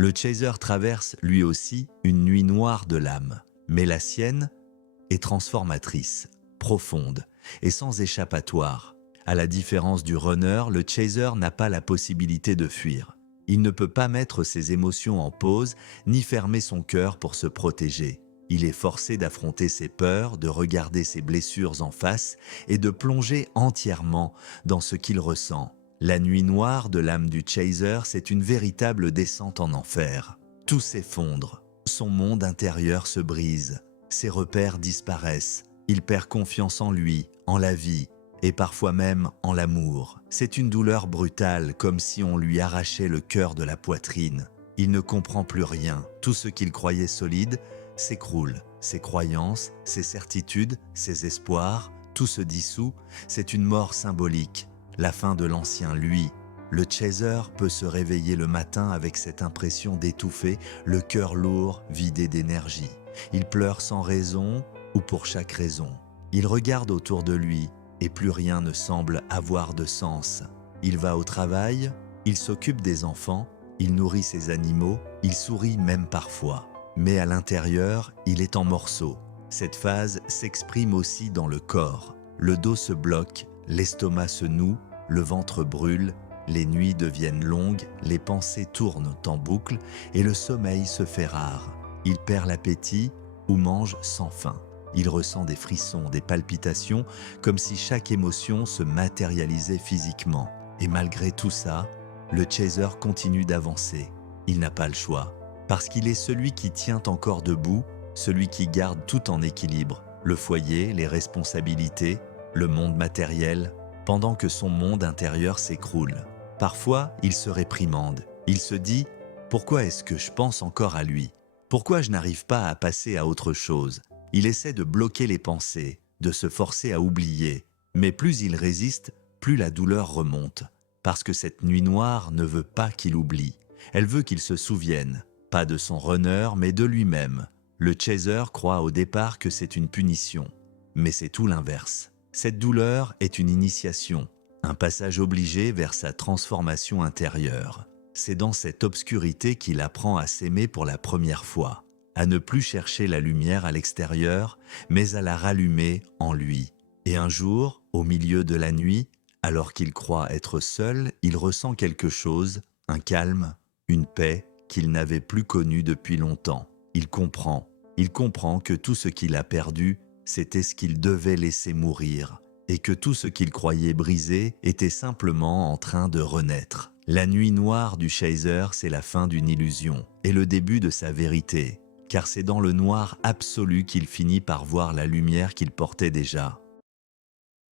Le chaser traverse lui aussi une nuit noire de l'âme, mais la sienne est transformatrice, profonde et sans échappatoire. À la différence du runner, le chaser n'a pas la possibilité de fuir. Il ne peut pas mettre ses émotions en pause ni fermer son cœur pour se protéger. Il est forcé d'affronter ses peurs, de regarder ses blessures en face et de plonger entièrement dans ce qu'il ressent. La nuit noire de l'âme du chaser, c'est une véritable descente en enfer. Tout s'effondre, son monde intérieur se brise, ses repères disparaissent, il perd confiance en lui, en la vie et parfois même en l'amour. C'est une douleur brutale, comme si on lui arrachait le cœur de la poitrine. Il ne comprend plus rien, tout ce qu'il croyait solide s'écroule, ses croyances, ses certitudes, ses espoirs, tout se dissout, c'est une mort symbolique, la fin de l'ancien lui. Le chaser peut se réveiller le matin avec cette impression d'étouffer, le cœur lourd, vidé d'énergie. Il pleure sans raison ou pour chaque raison. Il regarde autour de lui et plus rien ne semble avoir de sens. Il va au travail, il s'occupe des enfants, il nourrit ses animaux, il sourit même parfois. Mais à l'intérieur, il est en morceaux. Cette phase s'exprime aussi dans le corps. Le dos se bloque, l'estomac se noue, le ventre brûle, les nuits deviennent longues, les pensées tournent en boucle et le sommeil se fait rare. Il perd l'appétit ou mange sans faim. Il ressent des frissons, des palpitations, comme si chaque émotion se matérialisait physiquement. Et malgré tout ça, le chaser continue d'avancer. Il n'a pas le choix, parce qu'il est celui qui tient encore debout, celui qui garde tout en équilibre, le foyer, les responsabilités, le monde matériel, pendant que son monde intérieur s'écroule. Parfois, il se réprimande. Il se dit « Pourquoi est-ce que je pense encore à lui ? Pourquoi je n'arrive pas à passer à autre chose ?» Il essaie de bloquer les pensées, de se forcer à oublier. Mais plus il résiste, plus la douleur remonte. Parce que cette nuit noire ne veut pas qu'il oublie. Elle veut qu'il se souvienne, pas de son runner, mais de lui-même. Le chaser croit au départ que c'est une punition. Mais c'est tout l'inverse. Cette douleur est une initiation, un passage obligé vers sa transformation intérieure. C'est dans cette obscurité qu'il apprend à s'aimer pour la première fois, à ne plus chercher la lumière à l'extérieur, mais à la rallumer en lui. Et un jour, au milieu de la nuit, alors qu'il croit être seul, il ressent quelque chose, un calme, une paix qu'il n'avait plus connue depuis longtemps. Il comprend que tout ce qu'il a perdu, c'était ce qu'il devait laisser mourir, et que tout ce qu'il croyait brisé était simplement en train de renaître. La nuit noire du chaser, c'est la fin d'une illusion, et le début de sa vérité, car c'est dans le noir absolu qu'il finit par voir la lumière qu'il portait déjà.